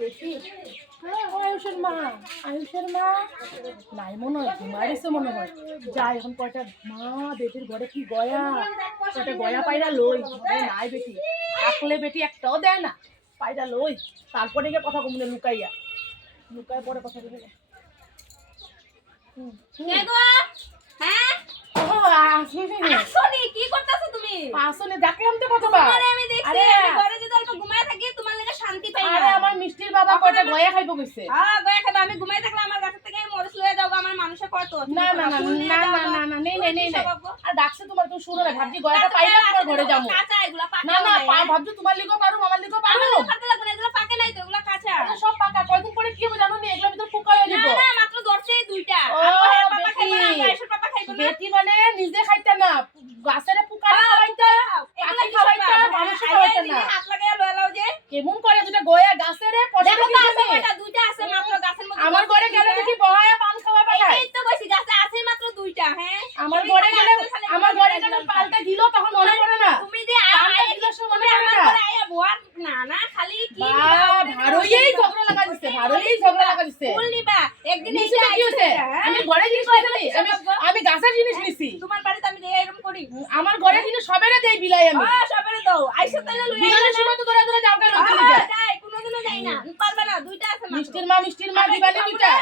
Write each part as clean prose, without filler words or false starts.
দেখি আয়ুষের মা নাই মনে হয় ঘুমাইছে মনে হয়। যাই এখন কয়টা মা বেটির ঘরে কি গয়া, কয়টা গয়া পায়রা লই নাই বেটি থাকলে বেটি একটাও দেয় না, পায়রা লই তারপরে গিয়ে কথা কমলে লুকাইয়া লুকায় পরে কথা বলে। কি করতেছো তুমি? আসলে দেখলাম তো কতবার। আমি দেখছি আমি ঘরে যদি অল্প ঘুমায় থাকি তোমার লাগা শান্তি পাই না। আরে আমার মিষ্টির বাবা কয়টা গয়া খাইবো কইছে। হ্যাঁ গয়া খাইবা। আমি ঘুমাই থাকলে আমার কাছ থেকে মরিচ লয়ে যাও, আমার মানুষে কত। না না না না না না নেই নেই নেই আর ডাকছে তোমার তুমি শুনো না, ভাবছি গয়াটা পাইরা তোমার ঘরে যাবো। কাঁচা এগুলা পাকা না না ভাবছি তোমার লিগো পারো আমার লিগো পারো। আমার পাকা লাগবে না, এগুলা পাকে নাই তো, এগুলা কাঁচা। সব পাকা কয়দিন পরে কি হবে জানো না, এগুলা ভিতর পোকা হয়ে যাবে। না না মাত্র ধরছেই দুইটা। পাপা খাইবো না, গায়ের পাপা খাইবো না। বেটি মানে নিজে খাইতে না, গাছের পোকা খাইতে, এগুলা খাইতে মানুষ খাইতে না। হাত লাগায় লয়ে লাও যে কেমন করে দুটা গয়া গাছের পড়ে দেখো তো আছে কয়টা? দুইটা আছে মাত্র গাছের মধ্যে। আমার ঘরে গেলে দেখি বহায়া পান খাওয়া পাঠায়। এই তো কইছি গাছে আছে মাত্র দুইটা। হ্যাঁ আমার ঘরে গেলে পালটা দিল তখন মনে পড়ে না। তুমি যে পালটা দিল সে মনে পড়ে আমার না। ঘরে আয়া বোয়ার না না খালি কি ভারোই ঝগড়া লাগা দিছে, ভারোই ঝগড়া লাগা দিছে। ফুল নিবা একদিন নিচে এইটা কি হইছে? আমি ঘরে জিনিস নিছি, আমি গাছের জিনিস নিছি। তোমার বাড়িতে আমি যে এরকম করি। আমার ঘরে জিনিস সবেরে দেই বিলাই আমি। সবেরে দাও আইসো তাইলে লইয়া বিলের সময় তো ধরে ধরে যাও কেন দিলে? যাই কোনোদিনও যাই না। পারবে না, দুইটা আছে মাত্র। মিষ্টির মা দিবানি দুইটা।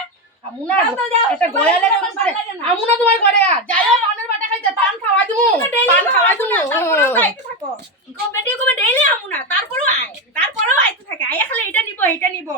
আমুনা যাও। এটা গয়া লাগে মন করে। আমুনা তোমার ঘরে যাইও পানের বাটা খাইতে পান খাওয়া দিমু। পান খাওয়া দিমু। তারপরেও আইতে থাকো। বেটি কবে ডেইলি আমুনা, তারপরেও আইতে থাকে। আইয়া খালি এটা নিব এটা নিব।